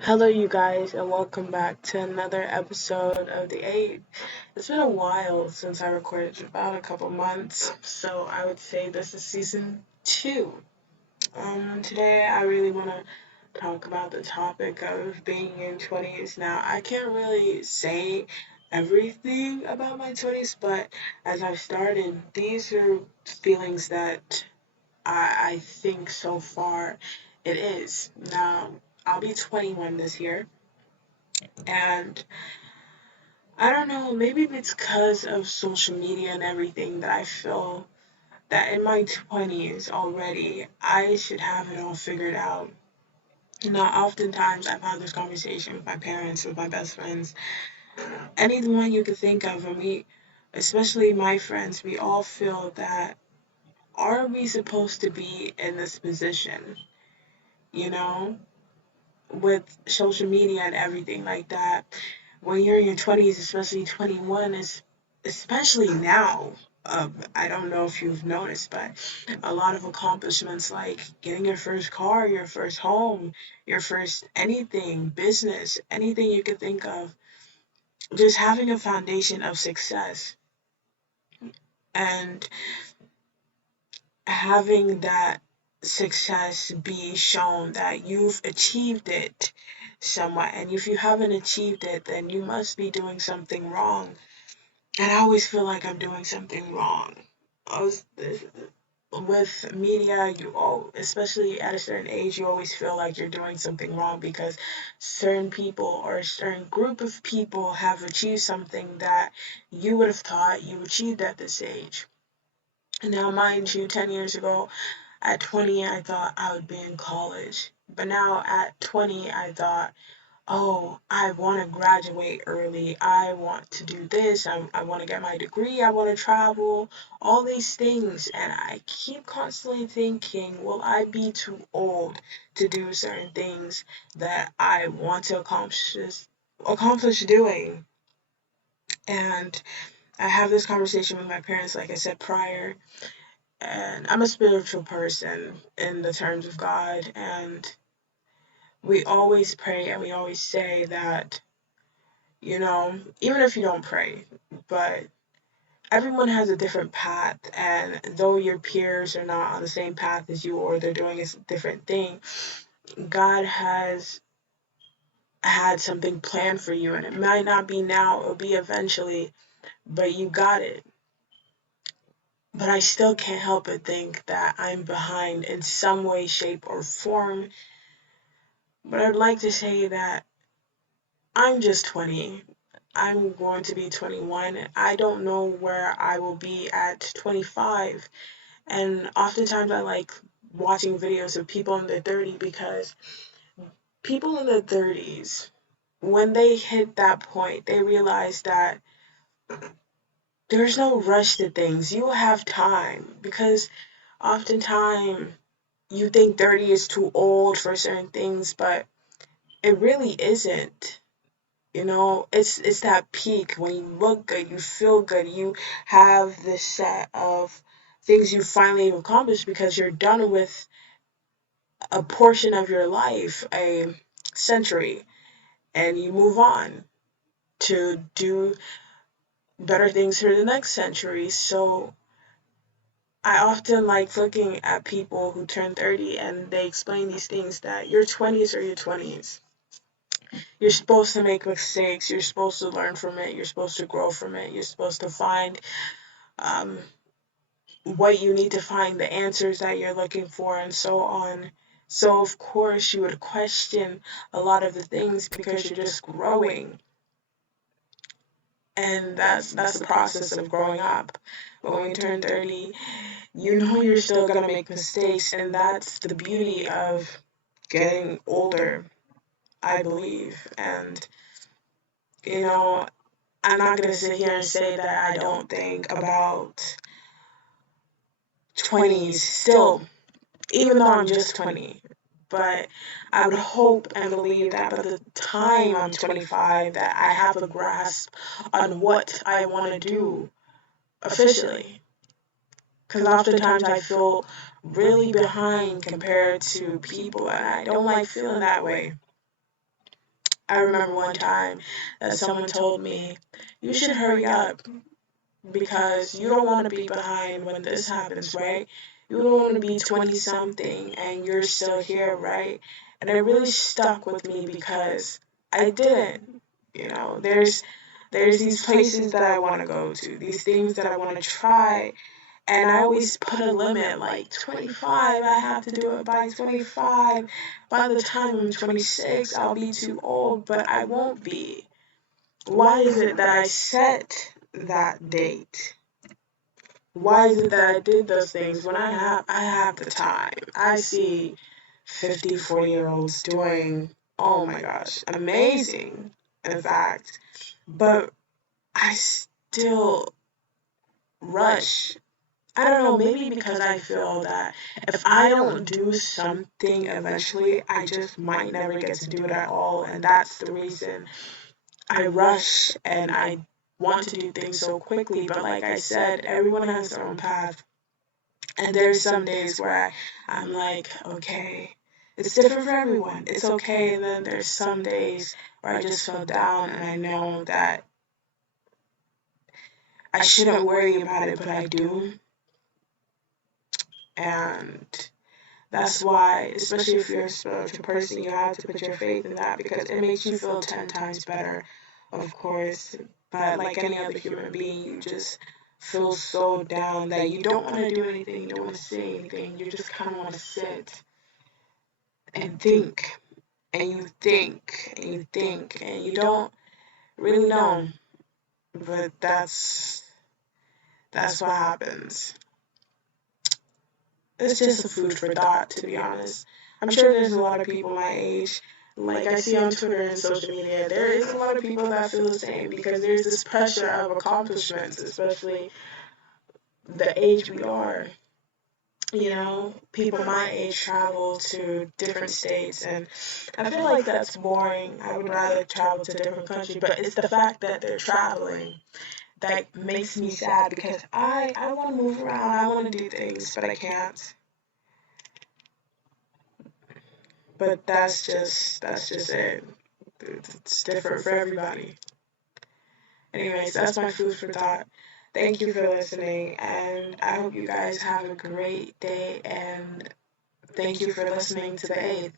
Hello, you guys, and welcome back to another episode of The Eight. It's been a while since I recorded, about a couple months, so I would say this is season two. Today I really want to talk about the topic of being in 20s. Now, I can't really say everything about my 20s, but as I've started, these are feelings that I think so far it is. Now, I'll be 21 this year. And I don't know, maybe it's because of social media and everything that I feel that in my 20s already, I should have it all figured out. Oftentimes I've had this conversation with my parents, with my best friends, anyone you could think of, and especially my friends, we all feel that are we supposed to be in this position? You know, with social media and everything like that. When you're in your 20s, especially 21, is especially now. I don't know if you've noticed, but a lot of accomplishments like getting your first car, your first home, your first anything, business, anything you could think of, just having a foundation of success and having that success be shown that you've achieved it somewhat. And if you haven't achieved it, then you must be doing something wrong. And I always feel like I'm doing something wrong. I was, with media, especially at a certain age, you always feel like you're doing something wrong because certain people or a certain group of people have achieved something that you would have thought you achieved at this age. Now, mind you, 10 years ago, at 20, I thought I would be in college. But now at 20, I thought, oh, I want to graduate early. I want to do this. I want to get my degree. I want to travel. All these things. And I keep constantly thinking, will I be too old to do certain things that I want to accomplish doing? And I have this conversation with my parents, like I said prior, and I'm a spiritual person in the terms of God, and we always pray and we always say that, even if you don't pray, but everyone has a different path, and though your peers are not on the same path as you or they're doing a different thing, God has had something planned for you, and it might not be now, it'll be eventually, but you got it. But I still can't help but think that I'm behind in some way, shape, or form. But I'd like to say that I'm just 20. I'm going to be 21. I don't know where I will be at 25. And oftentimes I like watching videos of people in their 30s because people in their 30s, when they hit that point, they realize that there's no rush to things. You have time because oftentimes you think 30 is too old for certain things, but it really isn't. It's that peak when you look good, you feel good, you have this set of things you finally accomplished because you're done with a portion of your life, a century, and you move on to do better things for the next century. So I often like looking at people who turn 30 and they explain these things that your 20s are your 20s. You're supposed to make mistakes. You're supposed to learn from it. You're supposed to grow from it. You're supposed to find um, what you need to find, the answers that you're looking for, and so on. So, of course, you would question a lot of the things because you're just growing. And that's the process of growing up. But when you turn 30, you know you're still going to make mistakes. And that's the beauty of getting older, I believe. And, you know, I'm not going to sit here and say that I don't think about 20s still, even though I'm just 20. But I would hope and believe that by the time I'm 25, that I have a grasp on what I want to do officially. Because oftentimes I feel really behind compared to people, and I don't like feeling that way. I remember one time that someone told me, you should hurry up because you don't want to be behind when this happens, right? You don't want to be 20 something and you're still here, right? And it really stuck with me because I didn't. You know, there's these places that I want to go to, these things that I want to try, and I always put a limit like 25, I have to do it by 25. By the time I'm 26, I'll be too old, but I won't be. Why is it that I set that date? Why is it that I did those things when I have the time? I see 50, 40-year-olds doing, oh my gosh, amazing, in fact, but I still rush. I don't know, maybe because I feel that if I don't do something eventually, I just might never get to do it at all. And that's the reason I rush and I want to do things so quickly. But like I said, everyone has their own path. And there's some days where I'm like, okay, it's different for everyone. It's okay. And then there's some days where I just feel down and I know that I shouldn't worry about it, but I do. And that's why, especially if you're a spiritual person, you have to put your faith in that because it makes you feel 10 times better, of course. But like any other human being, you just feel so down that you don't want to do anything, you don't want to say anything, you just kind of want to sit and think, and you think, and you think, and you don't really know. But that's what happens. It's just a food for thought, to be honest. I'm sure there's a lot of people my age, like I see on Twitter and social media, there is a lot of people that feel the same because there's this pressure of accomplishments, especially the age we are. You know, people my age travel to different states, and I feel like that's boring. I would rather travel to a different country, but it's the fact that they're traveling that makes me sad because I want to move around, I want to do things, but I can't. But that's just it. It's different for everybody. Anyways, that's my food for thought. Thank you for listening, and I hope you guys have a great day, and thank you for listening to the 8th.